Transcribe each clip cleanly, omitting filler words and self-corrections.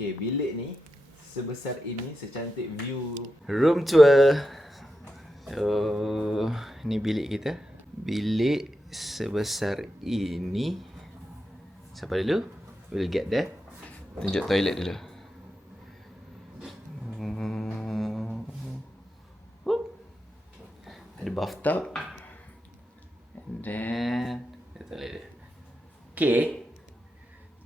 Okay, bilik ni sebesar ini, secantik view room tour. So, ni bilik kita. Bilik sebesar ini. Siapa dulu? We'll get there. Tunjuk toilet dulu. Ada bathtub. And then toilet dia. Okay.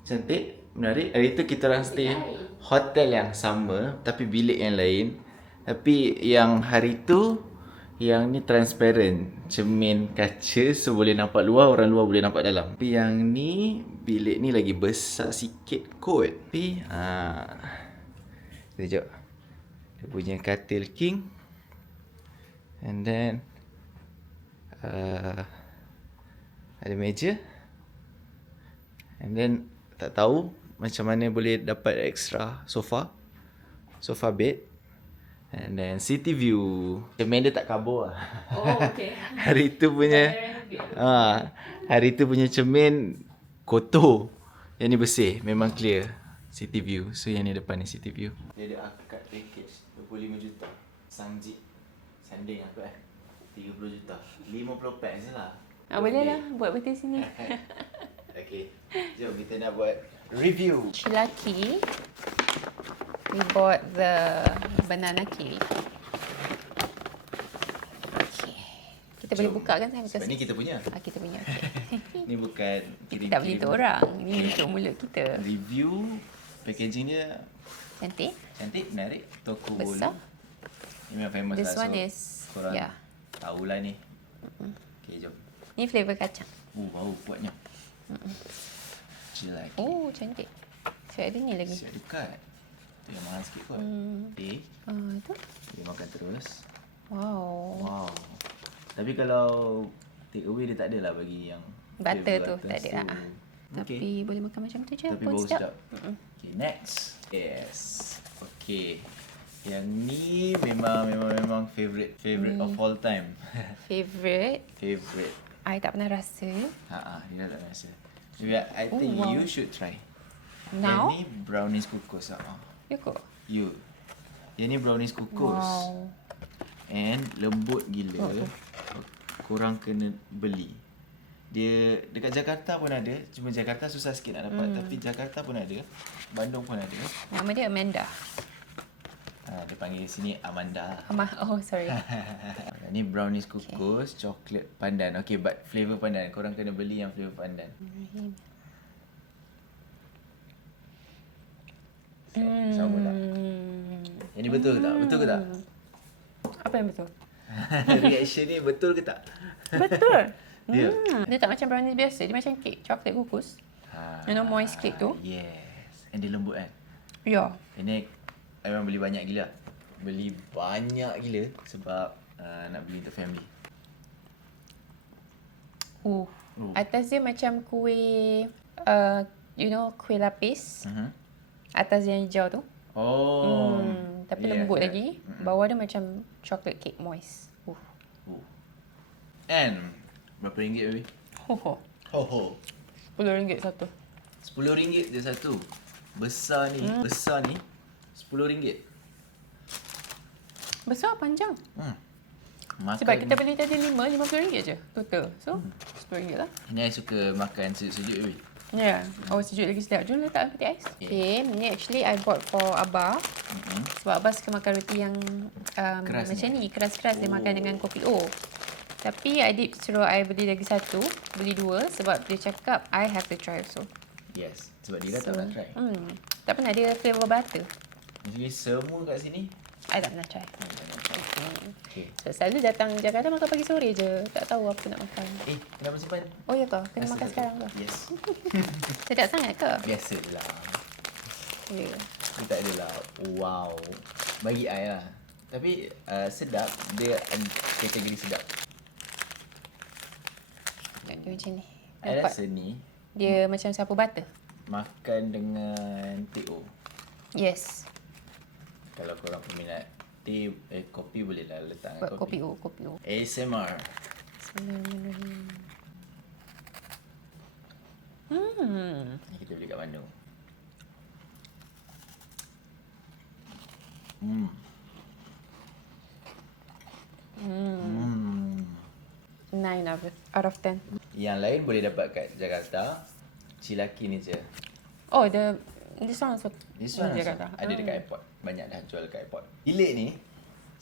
Cantik, menarik. Hari tu kita orang stay hotel yang sama tapi bilik yang lain. Tapi yang hari tu yang ni transparent, cermin kaca, so boleh nampak luar, orang luar boleh nampak dalam. Tapi yang ni bilik ni lagi besar sikit kot. Tapi sekejap. Dia punya katil king. And then ada meja. And then tak tahu macam mana boleh dapat extra sofa bed. And then city view. Cermin dia tak kabur lah. Oh, okay. Hari tu punya hari tu punya cermin kotor. Yang ni bersih, memang clear. City view. So yang ni depan ni city view. Dia ada akad package 25 juta. Sangjit sanding apa 30 juta. 50 pack je lah. Boleh lah buat betul sini. Okay, jom kita nak buat review. Laki, we bought the banana cake. Okay. Kita boleh buka kan saya? Sebab ni kita punya. Kita punya. Okay. Ni bukan Kita tak beli untuk orang. Ini untuk mulut kita. Review. Packaging dia Cantik. cantik, menarik. Toko Besar. Bolu. Ni memang famous This lah. one So is, korang yeah. tahulah ni. Okay, jom. Ni flavour kacang. Bau kuatnya. Jelaki. Oh, cantik. So ada ni lagi. Siap dekat. Tu yang mahal sikit kot. Okay. Itu. Dia makan terus. Wow. Wow. Tapi kalau take away dia tak adalah bagi yang Butter flavour tu tak ada. Okay. Tapi boleh makan macam tu je. Tapi pun bau sedap. Okay, next. Yes. Okay. Yang ni memang favorite of all time. Favorite. Favorite. I tak pernah rasa. Ni dah tak rasa. Tapi I think wow. you should try. Now? Yang ni brownies kukus. Ya kot? You. Yang ni brownies kukus. Wow. And lembut gila. Korang kena beli. Dia dekat Jakarta pun ada. Cuma Jakarta susah sikit nak dapat. Tapi Jakarta pun ada. Bandung pun ada. Nama dia Amanda. Dia panggil sini Amanda. Oh, sorry. Ni brownies kukus, coklat pandan. Okay, but flavour pandan. Korang kena beli yang flavour pandan. Sama tak? Yang ni betul ke tak? Betul ke tak? Apa yang betul? Reaction ni betul ke tak? Betul. Ya. Dia tak macam brownies biasa. Dia macam kek coklat kukus. You know moist cake tu? Yes. And dia lembut kan? Ya. Ini I memang beli banyak gila. Beli banyak gila sebab nak beli untuk family. Atas dia macam kuih, you know, kuih lapis. Atas yang hijau tu. Oh. Tapi Yeah, lembut correct. lagi. Bawah dia macam chocolate cake moist. And berapa ringgit baby? Ho. RM10 satu. RM10 je satu. Besar ni RM10. Besar panjang. Makan. Sebab kita beli tadi RM5 je total. So, RM10 lah. Ini I suka makan sejuk-sejuk baby. Ya, sejuk lagi sedap. Jom letak peti ais. Okay, ni actually I bought for Abah. Sebab Abah suka makan roti yang Keras macam ni? ni, keras-keras. Dia makan dengan kopi O. Tapi adik suruh I beli lagi satu, beli dua sebab dia cakap I have to try also. Yes, sebab dia tak pernah try. Tak pernah, dia flavour butter. Jadi semua kat sini I tak pernah try. Okay. So, selalu datang Jakarta makan pagi sore je. Tak tahu apa nak makan. Kenapa simpan? Oh ya ke? Kena makan sekarang ke? Yes. Sedap sangat ke? Biasa je lah. Ya. Dia tak adalah wow. Bagi I lah. Tapi sedap. Dia kategori sedap. Dia macam ni. I rasa ni Dia macam sapu butter. makan dengan teh O. Yes. Kalau korang peminat teh, kopi boleh lah letak Buat dengan kopi O. ASMR. Bismillahirrahmanirrahim. Ni kita beli kat Bandung. 9 out of 10. Yang lain boleh dapat kat Jakarta. Cilaki ni je. Oh, this one also. This one Jakarta. ada dekat airport. Banyak dah jual dekat airport. Bilik ni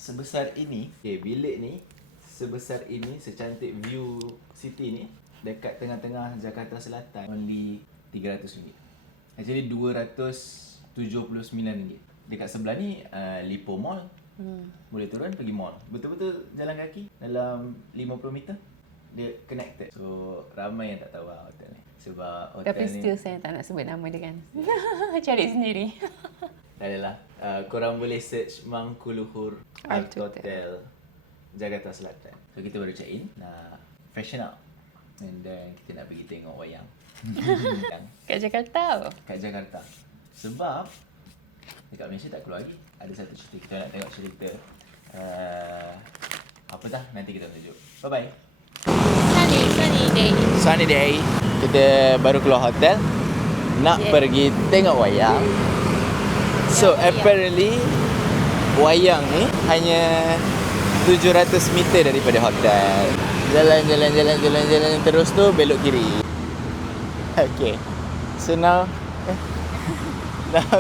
sebesar ini. Bilik ni sebesar ini, secantik view city ni, dekat tengah-tengah Jakarta Selatan, only RM300. Actually RM279. Dekat sebelah ni Lipo Mall. Boleh turun pergi mall. Betul-betul jalan kaki dalam 50 meter. Dia connected. So ramai yang tak tahu hotel ni. Sebab hotel Tapi ni still saya tak nak sebut nama dia kan. Cari sendiri. tak adalah. Korang boleh search Mangkuluhur Art Hotel Jakarta Selatan. So kita baru check in, nak freshen up, and then kita nak pergi tengok wayang. Kat Jakarta. Kat Jakarta. Sebab dekat Malaysia tak keluar lagi. Ada satu cerita, kita nak tengok cerita apa dah, nanti kita tunjuk. Bye bye. Sunny day. Sunny day. Kita baru keluar hotel, nak pergi tengok wayang. So apparently wayang ni hanya 700 meter daripada hotel. Jalan terus tu belok kiri. Okay. So now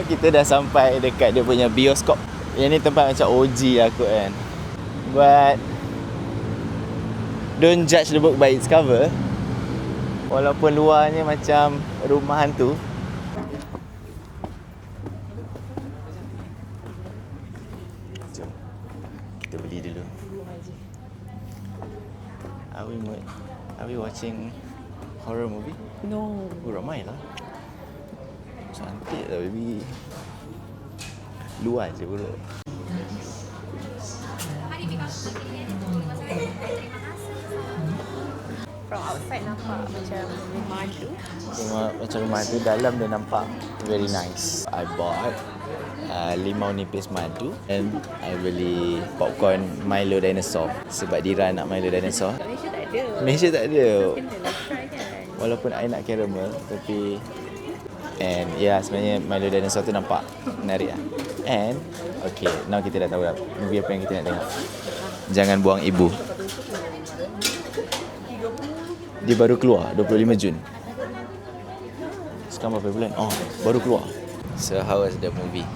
kita dah sampai dekat dia punya bioskop. Yang ni tempat macam OG aku kan. But don't judge the book by its cover. Walaupun luarnya macam rumah hantu. Jom kita beli dulu. Are we watching horror movie? No. Ramai lah. Cantik lah baby. Luar je buruk. From outside nampak macam rumah tu. Macam rumah tu, dalam dia nampak very nice. I bought limau nipis madu, and I beli popcorn Milo dinosaur. Sebab Dira nak Milo dinosaur. Kat Malaysia tak ada. Malaysia tak ada. Kena try kan. Walaupun I nak caramel, tapi sebenarnya Milo dinosaur tu nampak menarik lah. And okay, now kita dah tahu lah movie apa yang kita nak tengok. Jangan Buang Ibu. Dia baru keluar 25 Jun. Sekarang berapa bulan? Oh, baru keluar. So how was the movie?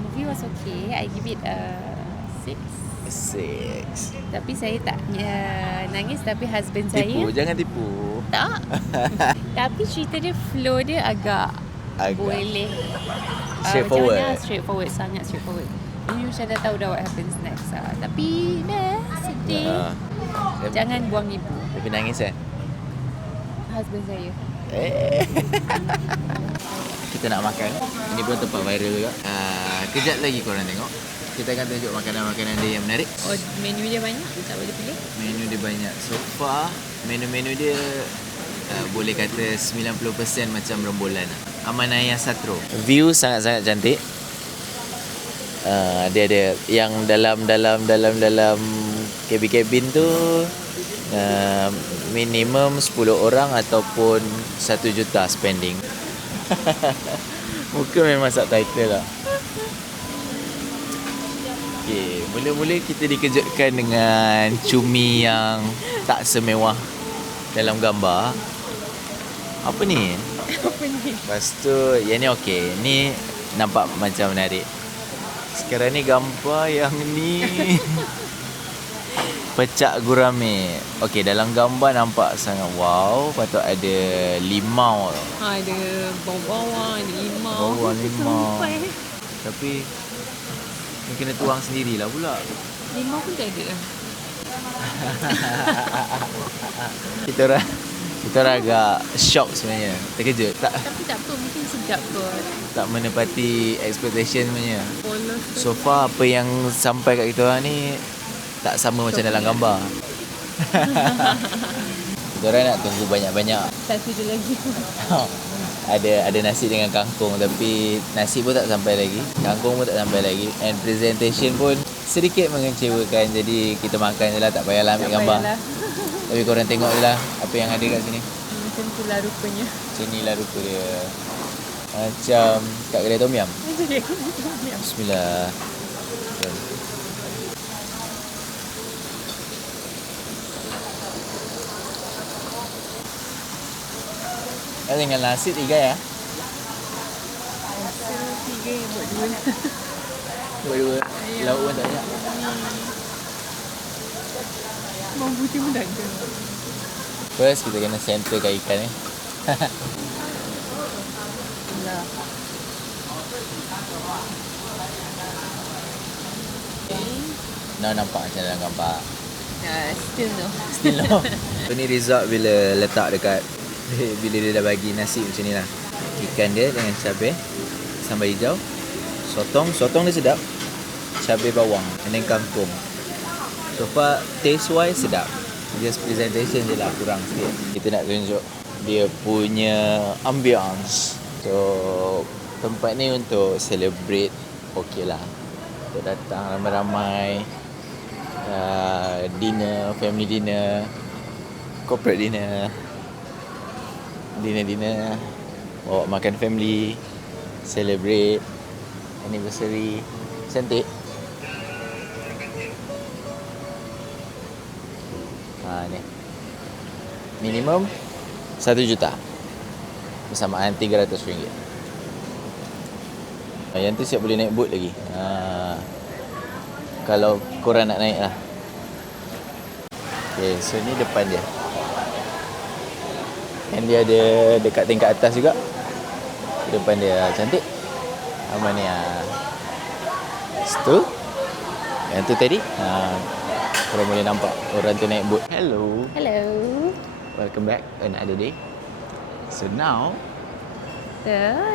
Movie was okay. I give it a 6. 6. Tapi saya tak nangis, tapi husband Tipu, saya jangan tipu. tak. Tapi cerita dia, flow dia agak boleh straightforward. macam mana, straightforward, sangat straightforward. You macam dah tahu dah what happens next lah. Tapi sedih. Jangan Buang Ibu. Tapi nangis kan? Husband saya. Kita nak makan. Ini pun tempat viral juga. Kejap lagi korang tengok. Kita akan tunjuk makanan-makanan dia yang menarik. Oh, menu dia banyak, tak boleh pilih. Menu dia banyak. So far, menu-menu dia boleh kata 90% macam rembolan. Amanaya Satro. View sangat-sangat cantik. Dia ada yang dalam kabin tu minimum 10 orang ataupun 1 juta spending. Muka memang subtitle lah. Okay, mula-mula kita dikejutkan dengan cumi yang tak semewah dalam gambar. Apa ni? Lepas tu, yang ni okey. Ni nampak macam menarik. Sekarang ni gambar yang ni pecak gurame. Okey, dalam gambar nampak sangat wow. Patut ada limau. Ada bawang-bawang, ada limau. Bawang, limau. Tapi ni kena tuang sendirilah pula. Limau pun tak ada. Kita orang agak shock sebenarnya. Terkejut. Tapi tak apa, mungkin sedap kot. Tak menepati expectation sebenarnya. Polos. So far apa yang sampai kat kita orang ni tak sama macam dalam gambar. Kita orang nak tunggu banyak-banyak. Tak setuju lagi. Ada nasi dengan kangkung, tapi nasi pun tak sampai lagi, kangkung pun tak sampai lagi, and presentation pun sedikit mengecewakan. Jadi kita makan je lah, tak payahlah ambil gambar. Tapi korang tengok je lah apa yang ada kat sini. Macam tu lah rupanya. Macam ni lah rupa dia. Macam kat kedai tom yum. Bismillah. Jom. Dengan nasi 3 ya? Rasa 3 buat 2. Buat 2. Lauk pun tak banyak. Bawang putih pun tak ada. First kita kena centerkan ikan ni. Dah. Nak nampak macam dalam gambar. Still no. Still no. Ini result bila letak dekat bila dia dah bagi nasi macam ni lah. Ikan dia dengan cabai, sambal hijau, sotong dia sedap, cabai bawang, and then kangkung. So far taste wise sedap. Just presentation je lah kurang sikit. Kita nak tunjuk dia punya ambience. So tempat ni untuk celebrate okey lah. Untuk datang ramai-ramai, dinner, family dinner, corporate dinner, bawa makan family, celebrate anniversary. Cantik. Ni minimum 1 juta bersamaan RM300. Yang tu siap boleh naik boat lagi. Kalau korang nak naik lah. Okay, so ni depan dia. And dia ada dekat tingkat atas juga. Depan dia cantik. Aman ni situ. Yang tu tadi. Korang boleh nampak orang tu naik boat. Hello. Hello. Welcome back another day. So now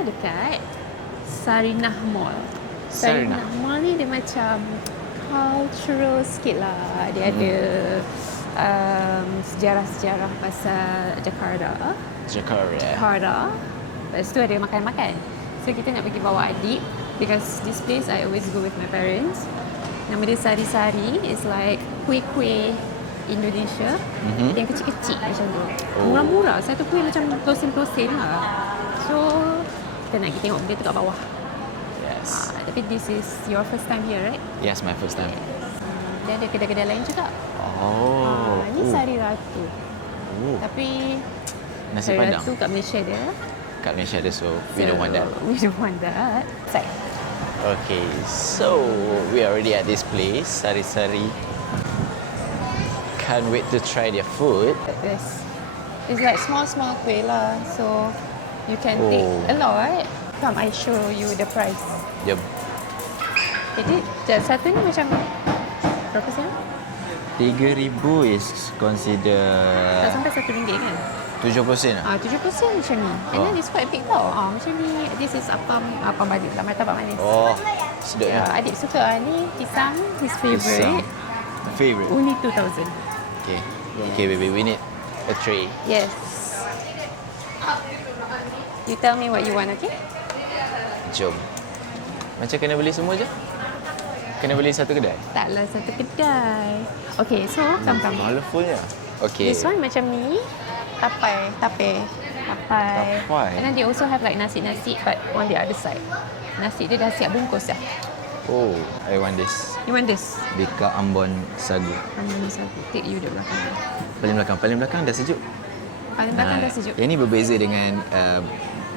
Dekat Sarinah Mall. Sarinah. Mall ni dia macam cultural sikit lah. Dia ada sejarah-sejarah pasal Jakarta. Lepas tu ada makan-makan. So kita nak pergi bawa adik because this place I always go with my parents. Nama dia Sari-Sari. It's like kuih-kuih Indonesia yang kecil-kecil macam tu. Murah-murah. Satu kuih macam tosin-tosin lah. So kita nak pergi tengok benda tu kat bawah. Yes. Tapi this is your first time here, right? Yes, my first time. Dia ada kedai-kedai lain juga. Ni Sari Ratu. Tapi Nasi Sari Padang. Ratu kat Malaysia dia. Kat Malaysia ada, so we don't want that. We don't want that. Side. Okay, so we are already at this place, Sari-Sari. Can't wait to try their food. It's like small kuih lah. So you can take a lot. Come, I show you the price. Jom. Jadi satu ni macam berapa sen? 3,000 is consider Tak sampai RM1 kan? 70 sen lah. 70 sen macam ni. And then it's quite big tau. Macam ni, this is apam manis lah, martabak manis. Sedapnya. Adik suka ni pisang, his favourite. Favorite. Only 2,000. Okay. Okay, baby, we need a tray. Yes. You tell me what you want, okay? Jom. Macam kena beli semua je? Kena beli satu kedai? Taklah satu kedai. Okay, so come. Colourfulnya. Okay. This one macam ni. Tapai. And then they also have like nasi-nasi but on the other side. Nasi dia dah siap bungkus dah. Oh, I want this. You want this? Dekat Ambon Sagu. Take you duduk belakang. Paling belakang dah sejuk. Paling belakang dah sejuk. Yang ni berbeza dengan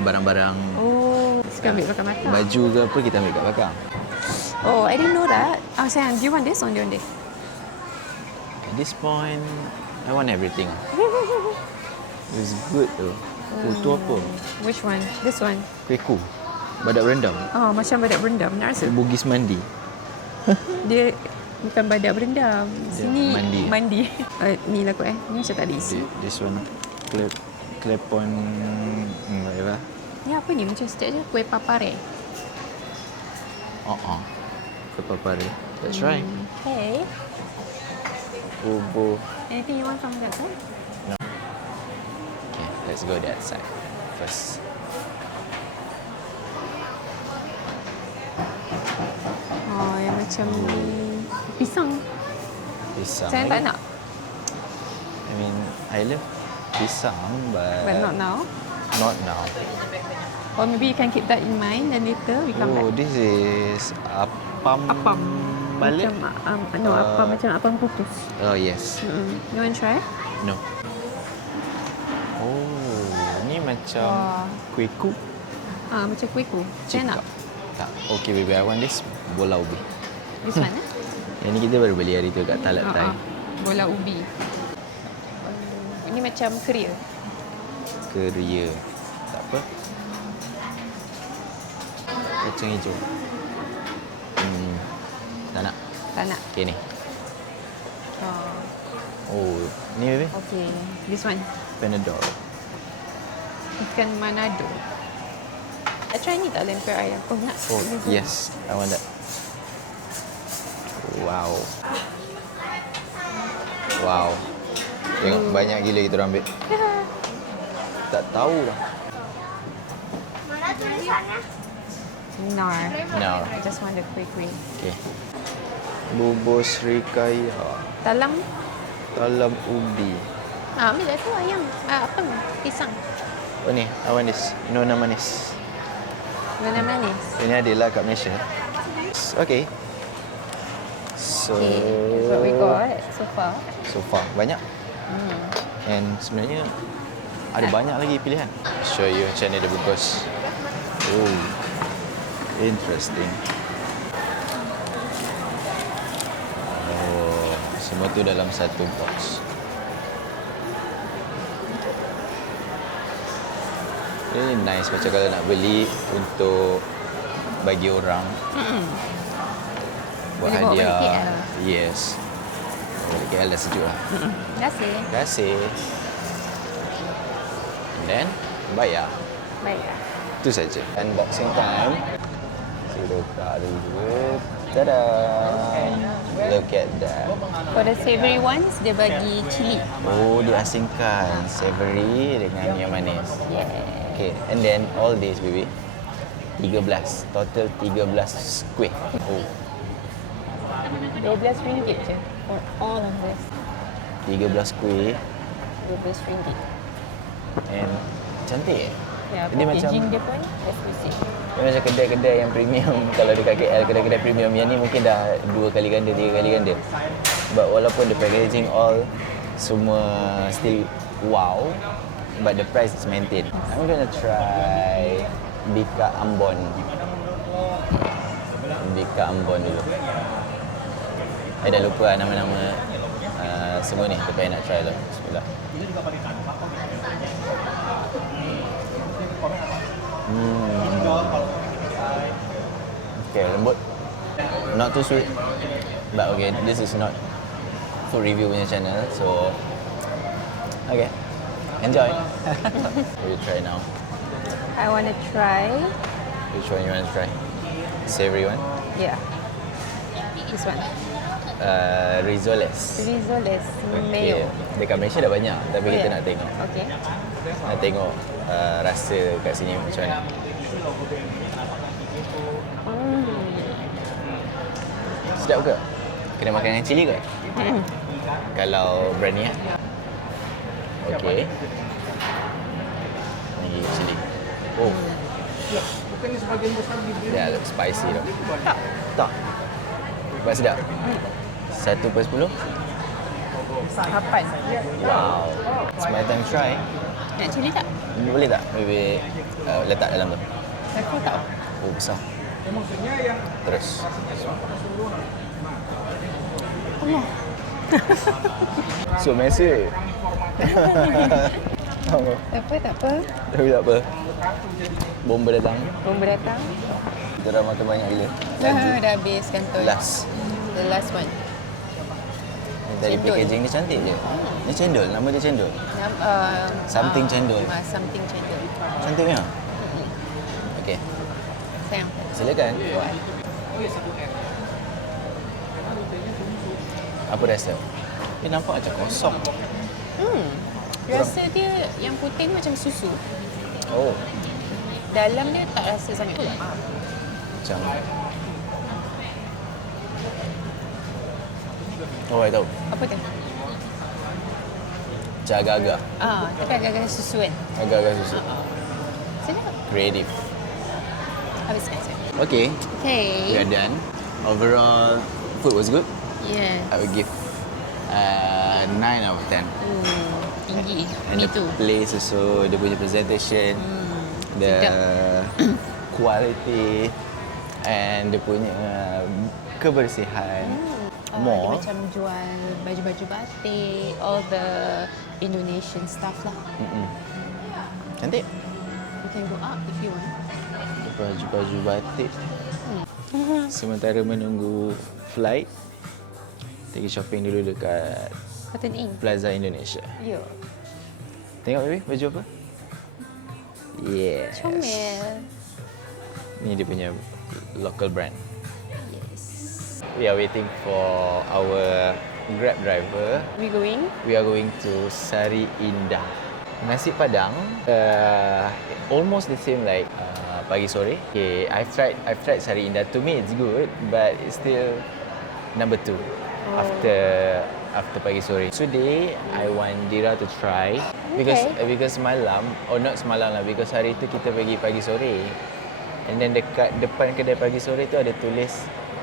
barang-barang Suka ambil belakang. baju ke apa kita ambil kat belakang. Oh, I didn't know that. Sayang, do you want this or do you want this? At this point, I want everything. It's good tu. Tu apa? Which one? This one. Kuih-kuih. Badak berendam. Macam badak berendam. Nak rasa? Bugis mandi. Dia bukan badak berendam. Sini mandi. Ni lah kot Ni macam tak ada isi. This one. Klepon. Whatever. Ni apa ni? Macam sekejap je. Kuih papare. Kuih papare. That's right. Okay. Bubur. Anything you want from that side? No. Okay, let's go that side first. Yang macam ni. Pisang. Saya tak nak. I mean, I love pisang, but But not now. Not now. Or maybe you can keep that in mind and later we come Oh, back. this is apam balik. Macam apam macam apam putus. Oh, yes. You want to try? No. Oh, ni macam Wah. kuih ku. Macam kuih ku. Saya nak. Tak. Okay, baby. I want this bola ubi. This one Yang ni kita baru beli hari tu kat Talat Thai. Bola ubi. Ini macam keria. Keria. Tak apa. Kacang hijau. Tak nak. Tak nak. Okay, ni. Oh, ni baby. Okay. This one. Panadol. Ikan Manado. I try ni tak lemper ayam. Oh, nak. Oh, yes. I want that. Wow. Wow. Tengok, banyak gila kita orang ambil. Tak tahu dah. Mana tulisannya? Nar. Nar. I just want the kuih-kuih. Okay. Bubur srikaya. Talam. Talam ubi. Ambil dah tu ayam. Apa ni? Pisang. Oh ni, I want this. Nona manis. Gula manis. Ini ada lah kat Malaysia. Okay. So, Okay, that's what we got so far. so far, banyak. And sebenarnya ada banyak lagi pilihan. Show you macam mana dia bungkus. Oh, interesting. Oh, semua tu dalam satu box. Really nice macam kalau nak beli untuk bagi orang. Buat Boleh bawa balik hadiah. KL. Yes. Balik KL dah sejuk lah. Terima kasih. Terima kasih. And then, bayar. Baiklah. Itu saja. Unboxing time. Saya buka dulu. Tada! Look at that. For the savoury ones, dia bagi cili. Oh, diasingkan. Savory dengan yang manis. Yeah. Okay, and then all this, baby. 13. Total 13 kuih. Oh, RM12 je for all of this. 13 kuih. RM12. And cantik. Ya, Dia macam packaging dia pun eksklusif. dia macam kedai-kedai yang premium. Kalau dekat KL, kedai-kedai premium yang ni mungkin dah 2 kali ganda, 3 kali ganda. But walaupun the packaging all semua still wow, but the price is maintained. I'm gonna try Bika Ambon. Bika Ambon dulu. I dah lupa lah nama-nama semua ni, tapi I nak try lah. Bismillah. Okay, lembut. Not too sweet. But okay, this is not food review punya channel, so okay, enjoy. You try now. I want to try. Which one you want to try? Savory one? Yeah. This one. Rizoles. Rizoles Okay. mayo. Dekat Malaysia dah banyak, tapi kita Yeah. nak tengok. Okay. Nak tengok rasa kat sini macam mana. Sedap ke? Kena makan dengan cili ke? Kalau berani lah. Okay. Ni cili. Oh. Dia agak spicy tau. Tak. Tak. Buat sedap. 1/10? 8. Wow. It's my time try. Nak cili tak? Boleh tak? Maybe letak dalam tu. Aku tak. Oh, besar. Terus. Allah. So messy. Tak apa, tak apa. Tapi tak apa. Bomba datang. Bomba datang. Kita dah makan banyak gila. Dah habis kantoi. Last. The last one. Dari Cendol. packaging ni cantik je. Ni cendol. Nama dia cendol. Something cendol. Something cendol. Cantiknya. Okey. Sayang. Silakan. Apa rasa? Nampak macam kosong. Rasa dia yang putih ni macam susu. Oh, Dalam dia tak rasa sangat. macam. Oh, I tahu. Apa tu? Macam agak-agak. Tapi agak-agak susu kan? Agak-agak susu. Sedap. creative. Habis expensive. Okay, we are Okay. done. Overall, food was good. Yes. I would give 9 out of 10. Tinggi. And Me the too. place also, the punya presentation, the quality, and the punya kebersihan. Dia More. macam jual baju-baju batik, all the Indonesian stuff lah. Cantik. You can go up if you want. Baju-baju batik. Sementara menunggu flight, pergi shopping dulu dekat Cotton In. Plaza Indonesia. Yo. Tengok baby, baju apa? Yes. Comel. Ni dia punya local brand. Yes. We are waiting for our Grab driver. We going? We are going to Sari Indah. Nasi Padang, almost the same like pagi sore. Okay, I've tried Sari Indah. To me, it's good, but it's still number 2 after pagi sore. Today, I want Dira to try because semalam, or not semalam lah, because hari tu kita pergi pagi sore, and then dekat depan kedai pagi sore tu ada tulis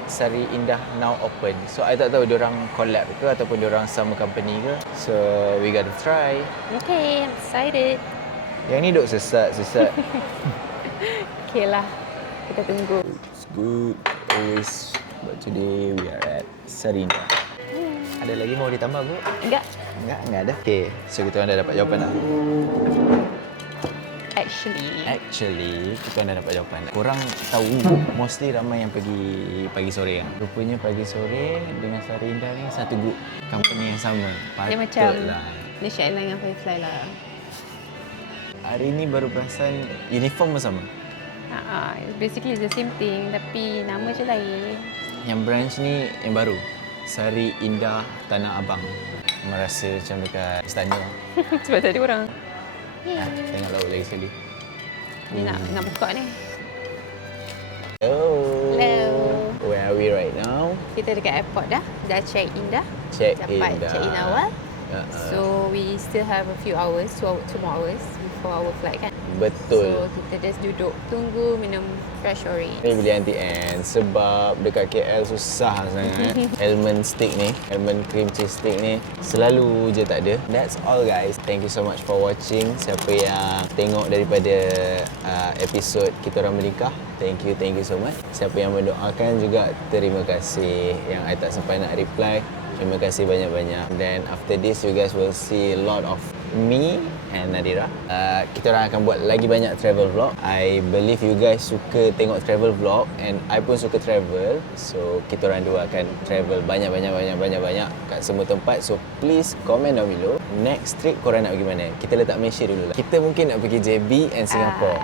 Sari Indah now open. So I tak tahu diorang collab ke ataupun diorang sama company ke. So we got to try. Okay, I'm excited. Yang ni duk sesat. Okay lah. Kita tunggu. It's good always. But today we are at Sari Indah. Ada lagi mau ditambah bro? Enggak. Enggak ada. Okay, so kita orang dah dapat jawapan dah. Actually, kita orang dah dapat jawapan. Korang tahu, mostly ramai yang pergi pagi sore kan. Rupanya pagi sore dengan Sari Indah ni satu group, company yang sama. Dia macam Patutlah. Malaysia Airlines dengan Firefly lah. Hari ni baru perasan uniform pun sama. Basically it's the same thing tapi nama je lain. Yang branch ni yang baru, Sari Indah Tanah Abang. Merasa macam dekat istana. Sebab tadi orang Tengok laut lagi sekali. ni nak buka ni. Hello. Hello. Where are we right now? Kita dekat airport dah. Dah check in dah. Check in Dapat dah. check in awal. So, So we still have a few hours, 2 more hours before our flight kan. betul. So kita just duduk tunggu minum fresh orange. Ni beli anti-ant sebab dekat KL susah sangat. Almond stick ni, almond cream cheese stick ni selalu je tak ada. That's all guys. Thank you so much for watching. Siapa yang tengok daripada episod Kita Orang Menikah, thank you so much. Siapa yang mendoakan juga, terima kasih. Yang I tak sempat nak reply, terima kasih banyak-banyak. Then after this you guys will see a lot of me and Nadira. Kita orang akan buat lagi banyak travel vlog. I believe you guys suka tengok travel vlog and I pun suka travel. So kita orang dua akan travel banyak kat semua tempat. So please comment down below. Next trip korang nak pergi mana? Kita letak Malaysia dulu lah. Kita mungkin nak pergi JB and Singapore.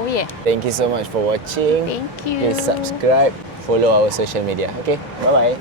Oh yeah. Thank you so much for watching. Thank you. Please subscribe, follow our social media. Okay, bye bye.